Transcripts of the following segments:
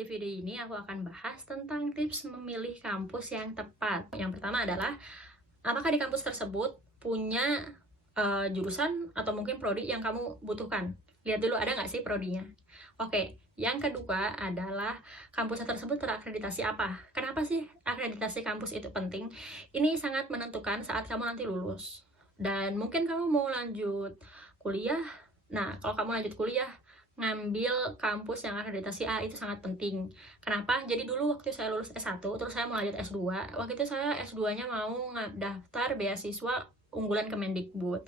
di video ini aku akan bahas tentang tips memilih kampus yang tepat. Yang pertama adalah, apakah di kampus tersebut punya jurusan atau mungkin prodi yang kamu butuhkan? Lihat dulu ada nggak sih prodinya. Oke, yang kedua adalah kampus tersebut terakreditasi apa? Kenapa sih akreditasi kampus itu penting? Ini sangat menentukan saat kamu nanti lulus. Dan mungkin kamu mau lanjut kuliah. Nah, kalau kamu lanjut kuliah, ngambil kampus yang akreditasi A itu sangat penting. Kenapa? Jadi dulu waktu saya lulus S1, terus saya mau lanjut S2. Waktu itu saya S2-nya mau daftar beasiswa unggulan Kemendikbud.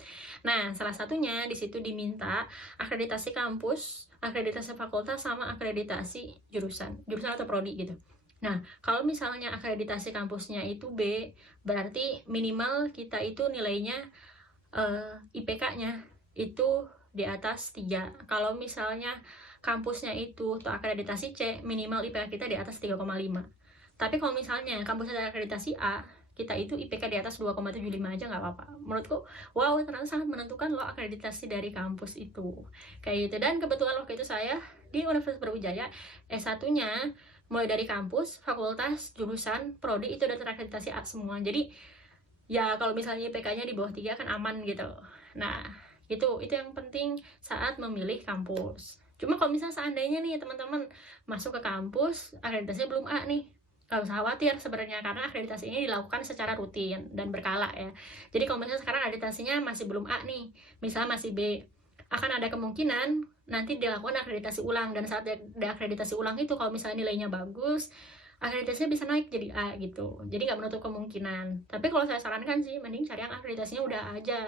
Nah, salah satunya di situ diminta akreditasi kampus, akreditasi fakultas, sama akreditasi jurusan atau prodi gitu. Nah, kalau misalnya akreditasi kampusnya itu B, berarti minimal kita itu nilainya IPK-nya itu di atas 3. Kalau misalnya kampusnya itu atau akreditasi C, minimal IPK kita di atas 3,5. Tapi kalau misalnya kampusnya akreditasi A, kita itu IPK di atas 2,75 aja nggak apa-apa. Menurutku, wow, ternyata sangat menentukan loh akreditasi dari kampus itu. Kayak gitu. Dan kebetulan waktu itu saya di Universitas Brawijaya, S1-nya mulai dari kampus, fakultas, jurusan, prodi itu udah terakreditasi A semua. Jadi, ya kalau misalnya IPK-nya di bawah 3 kan aman gitu. Nah, itu yang penting saat memilih kampus. Cuma kalau misalnya seandainya nih teman-teman masuk ke kampus, akreditasinya belum A nih, gak usah khawatir sebenarnya, karena akreditasi ini dilakukan secara rutin dan berkala ya. Jadi kalau misalnya sekarang akreditasinya masih belum A nih, misalnya masih B, akan ada kemungkinan nanti dilakukan akreditasi ulang. Dan saat diakreditasi ulang itu kalau misalnya nilainya bagus, akreditasinya bisa naik jadi A gitu. Jadi nggak menutup kemungkinan. Tapi kalau saya sarankan sih, mending cari yang akreditasinya udah A aja.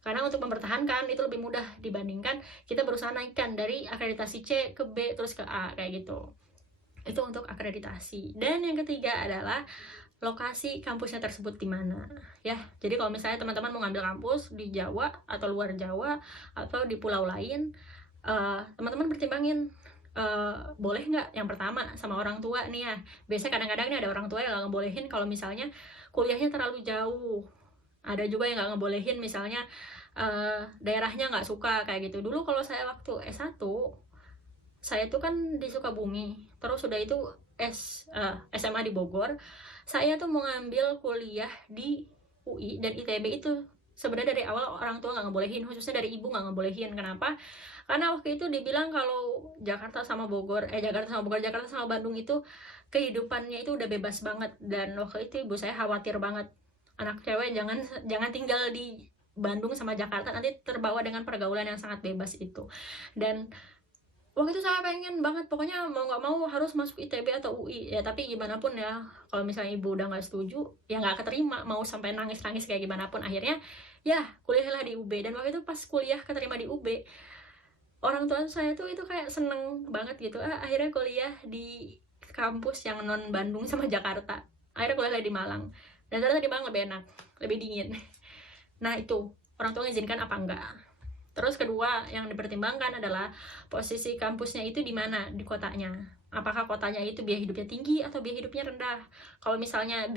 Karena untuk mempertahankan itu lebih mudah dibandingkan kita berusaha naikkan dari akreditasi C ke B terus ke A kayak gitu. Itu untuk akreditasi. Dan yang ketiga adalah lokasi kampusnya tersebut di mana ya. Jadi kalau misalnya teman-teman mau ngambil kampus di Jawa atau luar Jawa atau di pulau lain, teman-teman pertimbangin boleh nggak, yang pertama sama orang tua nih ya. Biasanya kadang-kadang nih ada orang tua yang nggak ngebolehin kalau misalnya kuliahnya terlalu jauh. Ada juga yang nggak ngebolehin misalnya daerahnya nggak suka kayak gitu. Dulu kalau saya waktu S1, saya tuh kan di Sukabumi, terus udah itu SMA di Bogor. Saya tuh mau ngambil kuliah di UI dan ITB itu sebenarnya dari awal orang tua nggak ngebolehin, khususnya dari ibu nggak ngebolehin. Kenapa? Karena waktu itu dibilang kalau Jakarta sama Jakarta sama Bandung itu kehidupannya itu udah bebas banget. Dan waktu itu ibu saya khawatir banget, anak cewek jangan tinggal di Bandung sama Jakarta, nanti terbawa dengan pergaulan yang sangat bebas itu. Dan waktu itu saya pengen banget, pokoknya mau nggak mau harus masuk ITB atau UI ya. Tapi gimana pun ya, kalau misalnya ibu udah nggak setuju, ya nggak keterima, mau sampai nangis-nangis kayak gimana pun, akhirnya ya kuliahlah di UB. Dan waktu itu pas kuliah keterima di UB, orang tua saya tuh itu kayak seneng banget gitu, akhirnya kuliah di kampus yang non Bandung sama Jakarta. Akhirnya kuliah di Malang, dan ternyata di Malang lebih enak, lebih dingin. Nah itu, orang tua ngizinkan apa enggak. Terus kedua yang dipertimbangkan adalah posisi kampusnya itu di mana di kotanya. Apakah kotanya itu biaya hidupnya tinggi atau biaya hidupnya rendah. Kalau misalnya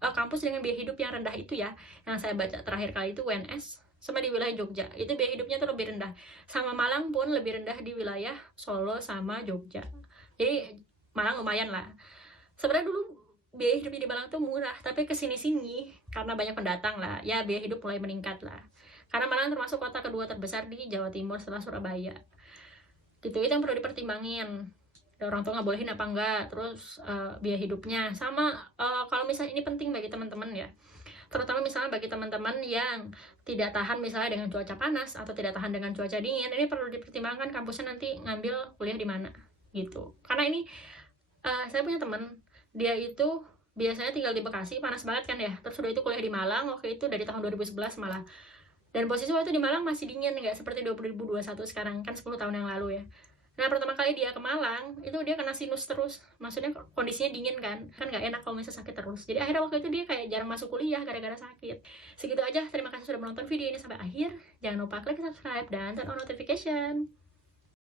kampus dengan biaya hidup yang rendah itu ya, yang saya baca terakhir kali itu UNS sama di wilayah Jogja, itu biaya hidupnya tuh lebih rendah. Sama Malang pun lebih rendah di wilayah Solo sama Jogja. Jadi Malang lumayan lah. Sebenarnya dulu biaya hidupnya di Malang tuh murah, tapi kesini-sini karena banyak pendatang lah, ya biaya hidup mulai meningkat lah. Karena Malang termasuk kota kedua terbesar di Jawa Timur setelah Surabaya. Gitu, itu yang perlu dipertimbangin. Orang tua nggak bolehin apa enggak, terus biaya hidupnya. Sama kalau misalnya ini penting bagi teman-teman ya. Terutama misalnya bagi teman-teman yang tidak tahan misalnya dengan cuaca panas atau tidak tahan dengan cuaca dingin, ini perlu dipertimbangkan kampusnya nanti ngambil kuliah di mana gitu. Karena ini saya punya teman, dia itu biasanya tinggal di Bekasi, panas banget kan ya. Terus udah itu kuliah di Malang, waktu itu dari tahun 2011 malah. Dan posisi waktu itu di Malang masih dingin, nggak seperti 2021 sekarang, kan 10 tahun yang lalu ya. Nah, pertama kali dia ke Malang, itu dia kena sinus terus. Maksudnya kondisinya dingin kan nggak enak kalau misalnya sakit terus. Jadi akhirnya waktu itu dia kayak jarang masuk kuliah gara-gara sakit. Segitu aja, terima kasih sudah menonton video ini sampai akhir. Jangan lupa klik subscribe dan turn on notification.